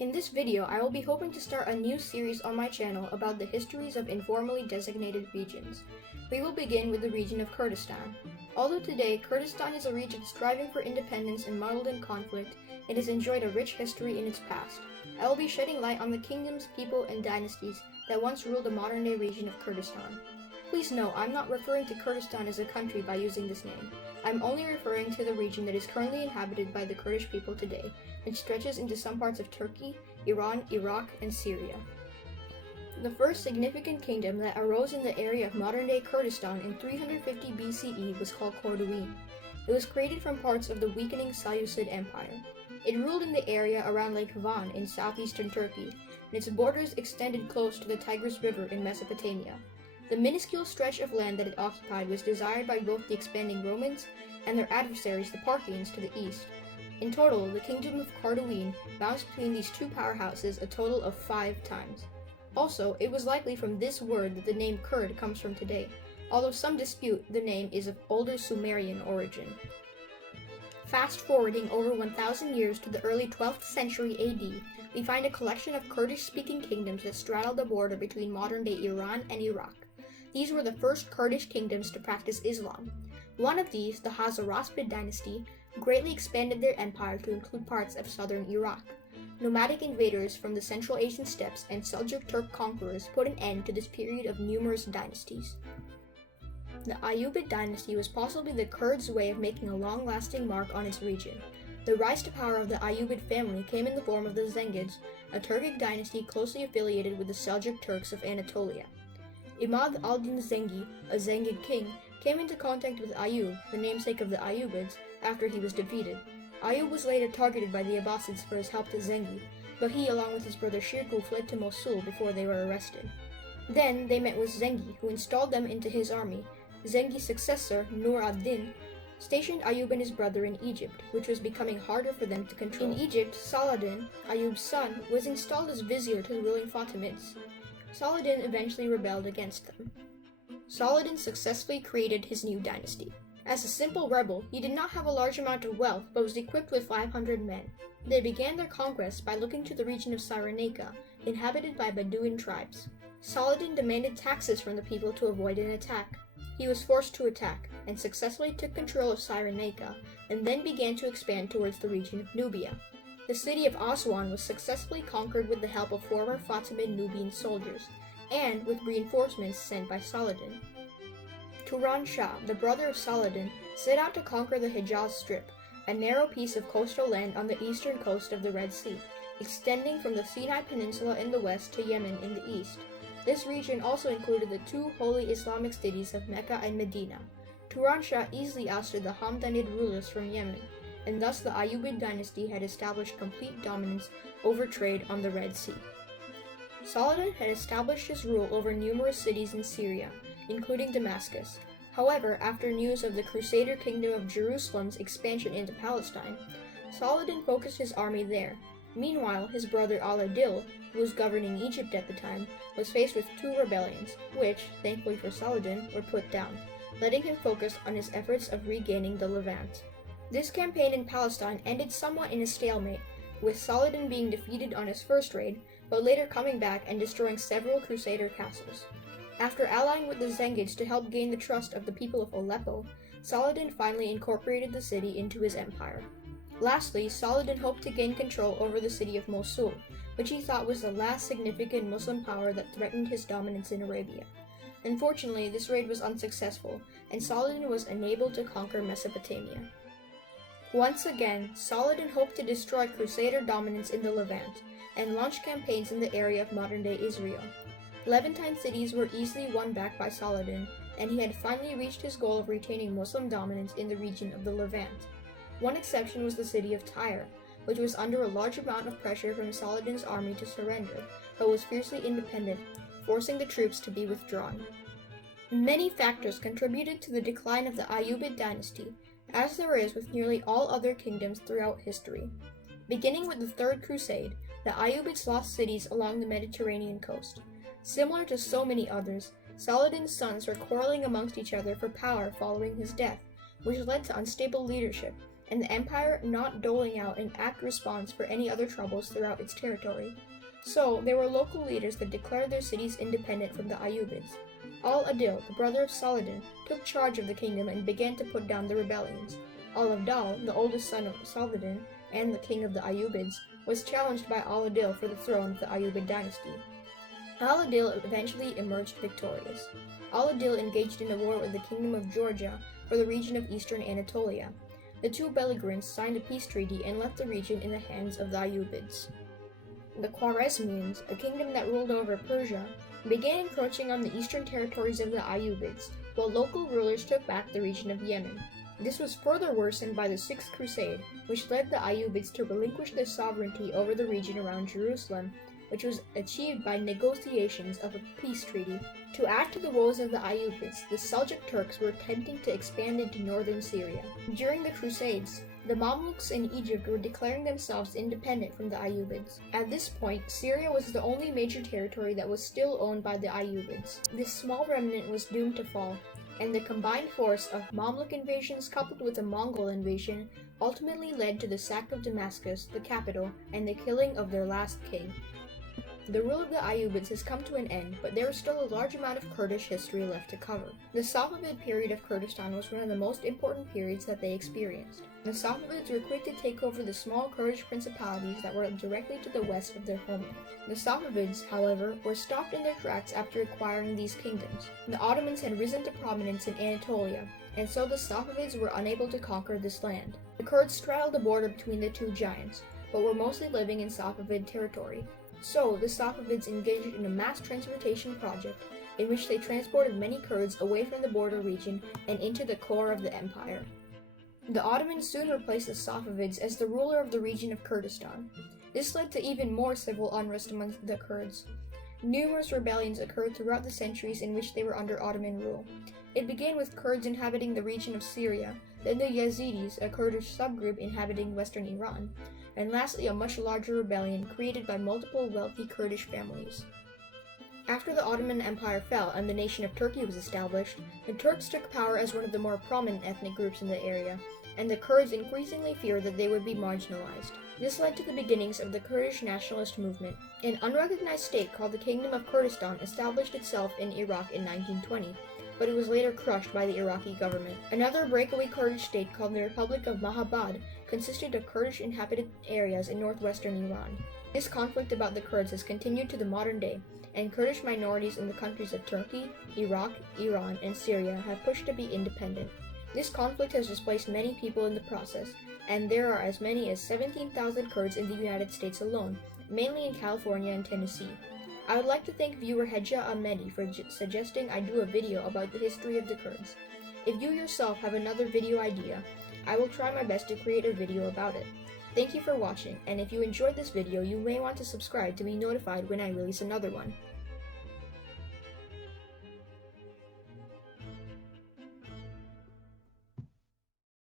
In this video, I will be hoping to start a new series on my channel about the histories of informally designated regions. We will begin with the region of Kurdistan. Although today, Kurdistan is a region striving for independence and muddled in conflict, it has enjoyed a rich history in its past. I will be shedding light on the kingdoms, people, and dynasties that once ruled the modern-day region of Kurdistan. Please note, I'm not referring to Kurdistan as a country by using this name. I'm only referring to the region that is currently inhabited by the Kurdish people today, and stretches into some parts of Turkey, Iran, Iraq, and Syria. The first significant kingdom that arose in the area of modern-day Kurdistan in 350 BCE was called Corduene. It was created from parts of the weakening Seleucid Empire. It ruled in the area around Lake Van in southeastern Turkey, and its borders extended close to the Tigris River in Mesopotamia. The minuscule stretch of land that it occupied was desired by both the expanding Romans and their adversaries, the Parthians, to the east. In total, the kingdom of Corduene bounced between these two powerhouses a total of 5 times. Also, it was likely from this word that the name Kurd comes from today, although some dispute the name is of older Sumerian origin. Fast forwarding over 1,000 years to the early 12th century AD, we find a collection of Kurdish-speaking kingdoms that straddle the border between modern-day Iran and Iraq. These were the first Kurdish kingdoms to practice Islam. One of these, the Ayyappa Dynasty, greatly expanded their empire to include parts of southern Iraq. Nomadic invaders from the Central Asian steppes and Seljuk Turk conquerors put an end to this period of numerous dynasties. The Ayyappa Dynasty was possibly the Kurds' way of making a long-lasting mark on its region. The rise to power of the Ayyubid family came in the form of the Zengids, a Turkic dynasty closely affiliated with the Seljuk Turks of Anatolia. Imad al-Din Zengi, a Zengid king, came into contact with Ayyub, the namesake of the Ayyubids, after he was defeated. Ayyub was later targeted by the Abbasids for his help to Zengi, but he, along with his brother Shirkuh, fled to Mosul before they were arrested. Then they met with Zengi, who installed them into his army. Zengi's successor, Nur ad-Din, stationed Ayyub and his brother in Egypt, which was becoming harder for them to control. In Egypt, Saladin, Ayyub's son, was installed as vizier to the ruling Fatimids. Saladin eventually rebelled against them. Saladin successfully created his new dynasty. As a simple rebel, he did not have a large amount of wealth, but was equipped with 500 men. They began their conquest by looking to the region of Cyrenaica, inhabited by Bedouin tribes. Saladin demanded taxes from the people to avoid an attack. He was forced to attack, and successfully took control of Cyrenaica, and then began to expand towards the region of Nubia. The city of Aswan was successfully conquered with the help of former Fatimid Nubian soldiers, and with reinforcements sent by Saladin. Turan Shah, the brother of Saladin, set out to conquer the Hijaz Strip, a narrow piece of coastal land on the eastern coast of the Red Sea, extending from the Sinai Peninsula in the west to Yemen in the east. This region also included the 2 holy Islamic cities of Mecca and Medina. Turan Shah easily ousted the Hamdanid rulers from Yemen, and thus the Ayyubid dynasty had established complete dominance over trade on the Red Sea. Saladin had established his rule over numerous cities in Syria, including Damascus. However, after news of the Crusader kingdom of Jerusalem's expansion into Palestine, Saladin focused his army there. Meanwhile, his brother Al-Adil, who was governing Egypt at the time, was faced with 2 rebellions, which, thankfully for Saladin, were put down, letting him focus on his efforts of regaining the Levant. This campaign in Palestine ended somewhat in a stalemate, with Saladin being defeated on his first raid, but later coming back and destroying several Crusader castles. After allying with the Zengids to help gain the trust of the people of Aleppo, Saladin finally incorporated the city into his empire. Lastly, Saladin hoped to gain control over the city of Mosul, which he thought was the last significant Muslim power that threatened his dominance in Arabia. Unfortunately, this raid was unsuccessful, and Saladin was unable to conquer Mesopotamia. Once again, Saladin hoped to destroy Crusader dominance in the Levant, and launch campaigns in the area of modern-day Israel. Levantine cities were easily won back by Saladin, and he had finally reached his goal of retaining Muslim dominance in the region of the Levant. One exception was the city of Tyre, which was under a large amount of pressure from Saladin's army to surrender, but was fiercely independent, forcing the troops to be withdrawn. Many factors contributed to the decline of the Ayyubid dynasty, as there is with nearly all other kingdoms throughout history. Beginning with the Third Crusade, the Ayyubids lost cities along the Mediterranean coast. Similar to so many others, Saladin's sons were quarreling amongst each other for power following his death, which led to unstable leadership, and the empire not doling out an apt response for any other troubles throughout its territory. So, there were local leaders that declared their cities independent from the Ayyubids. Al-Adil, the brother of Saladin, took charge of the kingdom and began to put down the rebellions. Al-Abdal, the oldest son of Saladin and the king of the Ayyubids, was challenged by Al-Adil for the throne of the Ayyappa Dynasty. Al-Adil eventually emerged victorious. Al-Adil engaged in a war with the kingdom of Georgia for the region of eastern Anatolia. The two belligerents signed a peace treaty and left the region in the hands of the Ayyubids. The Khwarezmians, a kingdom that ruled over Persia, began encroaching on the eastern territories of the Ayyubids, while local rulers took back the region of Yemen. This was further worsened by the Sixth Crusade, which led the Ayyubids to relinquish their sovereignty over the region around Jerusalem, which was achieved by negotiations of a peace treaty. To add to the woes of the Ayyubids, the Seljuk Turks were attempting to expand into northern Syria. During the Crusades, the Mamluks in Egypt were declaring themselves independent from the Ayyubids. At this point, Syria was the only major territory that was still owned by the Ayyubids. This small remnant was doomed to fall, and the combined force of Mamluk invasions coupled with a Mongol invasion ultimately led to the sack of Damascus, the capital, and the killing of their last king. The rule of the Ayyubids has come to an end, but there is still a large amount of Kurdish history left to cover. The Safavid period of Kurdistan was one of the most important periods that they experienced. The Safavids were quick to take over the small Kurdish principalities that were directly to the west of their homeland. The Safavids, however, were stopped in their tracks after acquiring these kingdoms. The Ottomans had risen to prominence in Anatolia, and so the Safavids were unable to conquer this land. The Kurds straddled the border between the two giants, but were mostly living in Safavid territory. So, the Safavids engaged in a mass transportation project in which they transported many Kurds away from the border region and into the core of the empire. The Ottomans soon replaced the Safavids as the ruler of the region of Kurdistan. This led to even more civil unrest among the Kurds. Numerous rebellions occurred throughout the centuries in which they were under Ottoman rule. It began with Kurds inhabiting the region of Syria, then the Yazidis, a Kurdish subgroup inhabiting western Iran, and lastly a much larger rebellion created by multiple wealthy Kurdish families. After the Ottoman Empire fell and the nation of Turkey was established, the Turks took power as one of the more prominent ethnic groups in the area, and the Kurds increasingly feared that they would be marginalized. This led to the beginnings of the Kurdish Nationalist movement. An unrecognized state called the Kingdom of Kurdistan established itself in Iraq in 1920, but it was later crushed by the Iraqi government. Another breakaway Kurdish state called the Republic of Mahabad consisted of Kurdish inhabited areas in northwestern Iran. This conflict about the Kurds has continued to the modern day, and Kurdish minorities in the countries of Turkey, Iraq, Iran, and Syria have pushed to be independent. This conflict has displaced many people in the process, and there are as many as 17,000 Kurds in the United States alone, mainly in California and Tennessee. I would like to thank viewer Hedja Ahmedi for suggesting I do a video about the history of the Kurds. If you yourself have another video idea, I will try my best to create a video about it. Thank you for watching, and if you enjoyed this video, you may want to subscribe to be notified when I release another one.